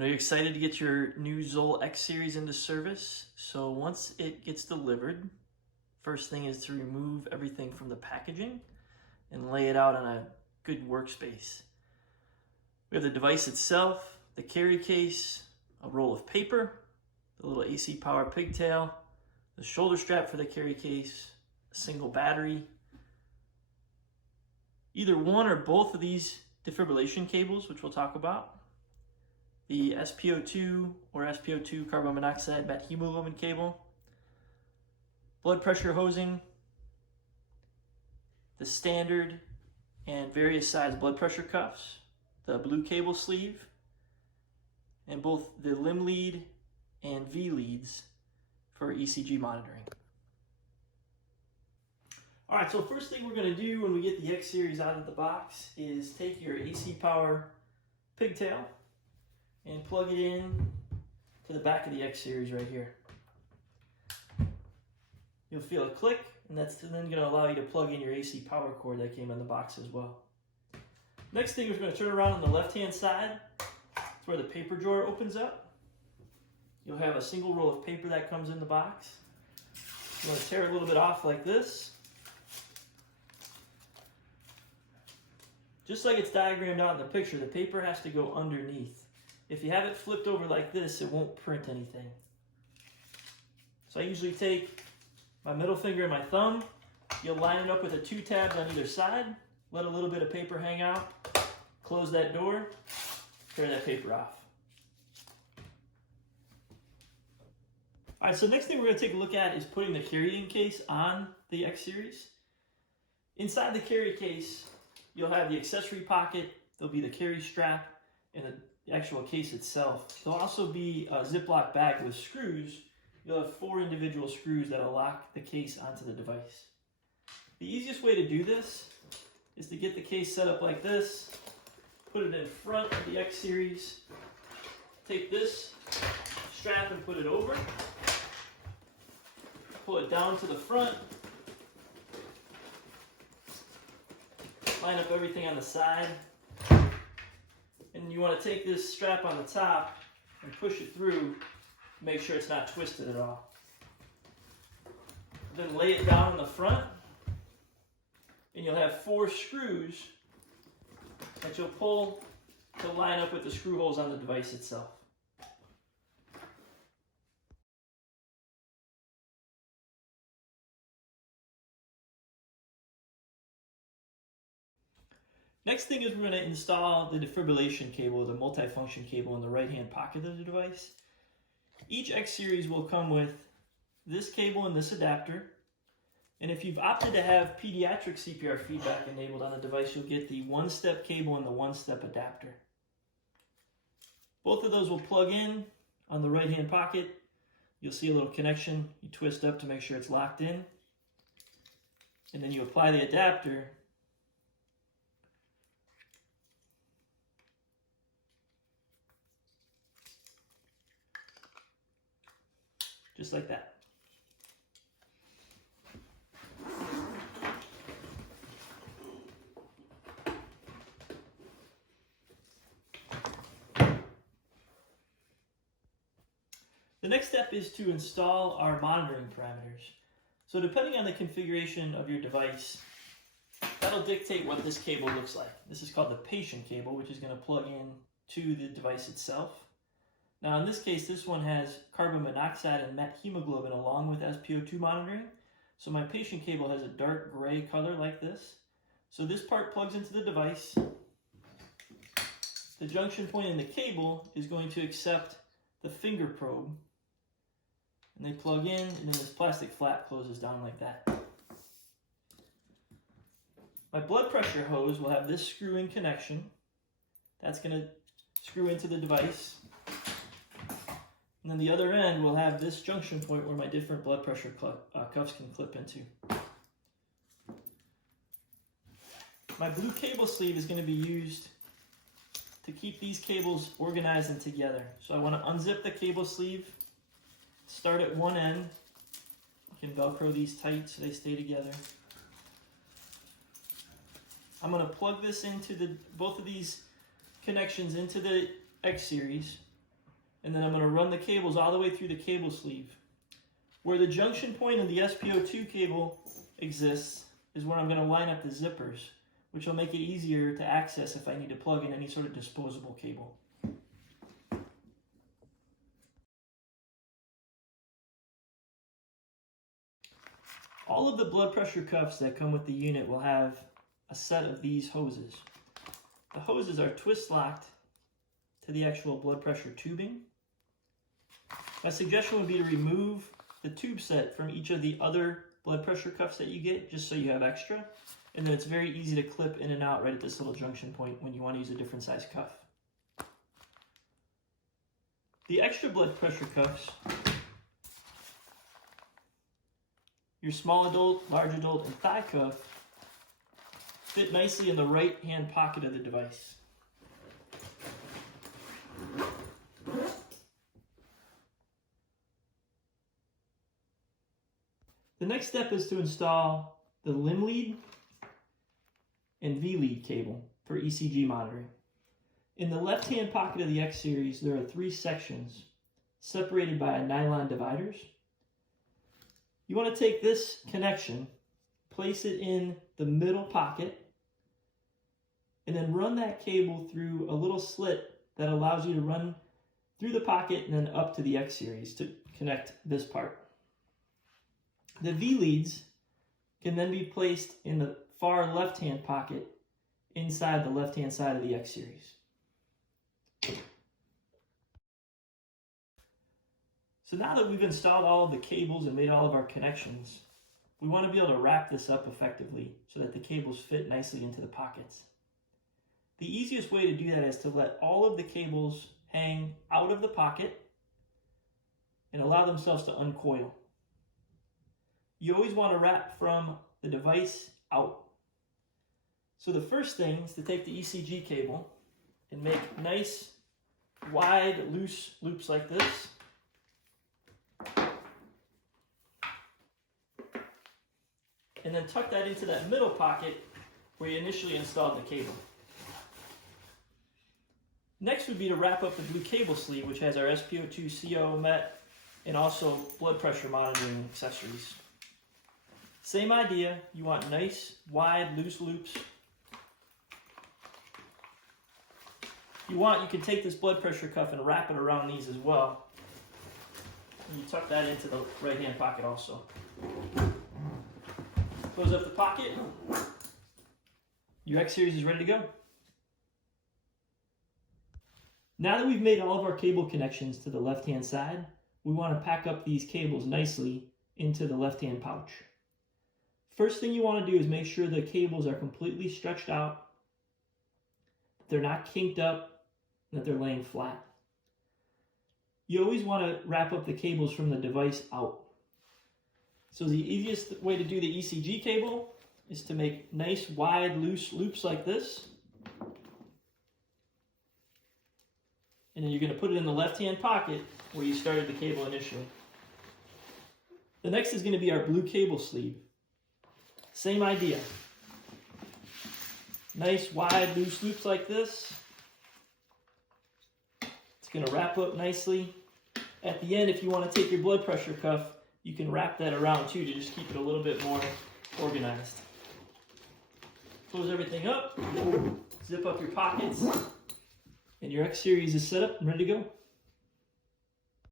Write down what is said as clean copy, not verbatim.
know you're excited to get your new ZOLL X Series into service. So once it gets delivered, first thing is to remove everything from the packaging and lay it out on a good workspace. We have the device itself, the carry case, a roll of paper, the little AC power pigtail, the shoulder strap for the carry case, a single battery. Either one or both of these defibrillation cables, which we'll talk about, the SpO2 or SpO2 carbon monoxide methemoglobin cable, blood pressure hosing, the standard and various size blood pressure cuffs, the blue cable sleeve, and both the limb lead and V leads for ECG monitoring. All right, so first thing we're going to do when we get the X Series out of the box is take your AC power pigtail and plug it in to the back of the X Series right here. You'll feel a click, and that's then going to allow you to plug in your AC power cord that came in the box as well. Next thing is we're going to turn around on the left-hand side. It's where the paper drawer opens up. You'll have a single roll of paper that comes in the box. You want to tear a little bit off like this. Just like it's diagrammed out in the picture, the paper has to go underneath. If you have it flipped over like this, it won't print anything. So I usually take my middle finger and my thumb. You'll line it up with the two tabs on either side. Let a little bit of paper hang out. Close that door. Tear that paper off. All right, so next thing we're going to take a look at is putting the carrying case on the X Series. Inside the carry case, you'll have the accessory pocket. There'll be the carry strap and the actual case itself. There'll also be a Ziploc bag with screws. You'll have 4 individual screws that'll lock the case onto the device. The easiest way to do this is to get the case set up like this, put it in front of the X Series, take this strap and put it over, pull it down to the front, line up everything on the side, and you want to take this strap on the top and push it through, make sure it's not twisted at all. Then lay it down in the front, and you'll have 4 screws that you'll pull to line up with the screw holes on the device itself. Next thing is we're going to install the defibrillation cable, the multifunction cable in the right-hand pocket of the device. Each X Series will come with this cable and this adapter. And if you've opted to have pediatric CPR feedback enabled on the device, you'll get the 1-step cable and the 1-step adapter. Both of those will plug in on the right-hand pocket. You'll see a little connection. You twist up to make sure it's locked in. And then you apply the adapter. Just like that. The next step is to install our monitoring parameters. So depending on the configuration of your device, that'll dictate what this cable looks like. This is called the patient cable, which is going to plug in to the device itself. Now in this case, this one has carbon monoxide and methemoglobin along with SpO2 monitoring. So my patient cable has a dark gray color like this. So this part plugs into the device. The junction point in the cable is going to accept the finger probe. And they plug in, and then this plastic flap closes down like that. My blood pressure hose will have this screw-in connection. That's going to screw into the device. And then the other end will have this junction point where my different blood pressure cuffs can clip into. My blue cable sleeve is going to be used to keep these cables organized and together. So I want to unzip the cable sleeve, start at one end. You can Velcro these tight so they stay together. I'm going to plug this into both of these connections into the X Series. and then I'm going to run the cables all the way through the cable sleeve. Where the junction point of the SPO2 cable exists is where I'm going to line up the zippers, which will make it easier to access if I need to plug in any sort of disposable cable. All of the blood pressure cuffs that come with the unit will have a set of these hoses. The hoses are twist locked to the actual blood pressure tubing. My suggestion would be to remove the tube set from each of the other blood pressure cuffs that you get, just so you have extra. And then it's very easy to clip in and out right at this little junction point when you want to use a different size cuff. The extra blood pressure cuffs, your small adult, large adult, and thigh cuff, fit nicely in the right hand pocket of the device. The next step is to install the limb lead and V lead cable for ECG monitoring. In the left hand pocket of the X Series, there are 3 sections separated by nylon dividers. You want to take this connection, place it in the middle pocket, and then run that cable through a little slit that allows you to run through the pocket and then up to the X Series to connect this part. The V leads can then be placed in the far left-hand pocket inside the left-hand side of the X Series. So now that we've installed all of the cables and made all of our connections, we want to be able to wrap this up effectively so that the cables fit nicely into the pockets. The easiest way to do that is to let all of the cables hang out of the pocket and allow themselves to uncoil. You always want to wrap from the device out. So the first thing is to take the ECG cable and make nice, wide, loose loops like this. And then tuck that into that middle pocket where you initially installed the cable. Next would be to wrap up the blue cable sleeve, which has our SPO2 CO MET and also blood pressure monitoring accessories. Same idea, you want nice, wide, loose loops. If you want, you can take this blood pressure cuff and wrap it around these as well. And you tuck that into the right-hand pocket also. Close up the pocket. Your X Series is ready to go. Now that we've made all of our cable connections to the left-hand side, we want to pack up these cables nicely into the left-hand pouch. First thing you want to do is make sure the cables are completely stretched out, that they're not kinked up, and that they're laying flat. You always want to wrap up the cables from the device out. So the easiest way to do the ECG cable is to make nice, wide, loose loops like this. And then you're going to put it in the left-hand pocket where you started the cable initially. The next is going to be our blue cable sleeve. Same idea. Nice, wide, loose loops like this. It's going to wrap up nicely. At the end, if you want to take your blood pressure cuff, you can wrap that around too to just keep it a little bit more organized. Close everything up, zip up your pockets, and your X Series is set up and ready to go.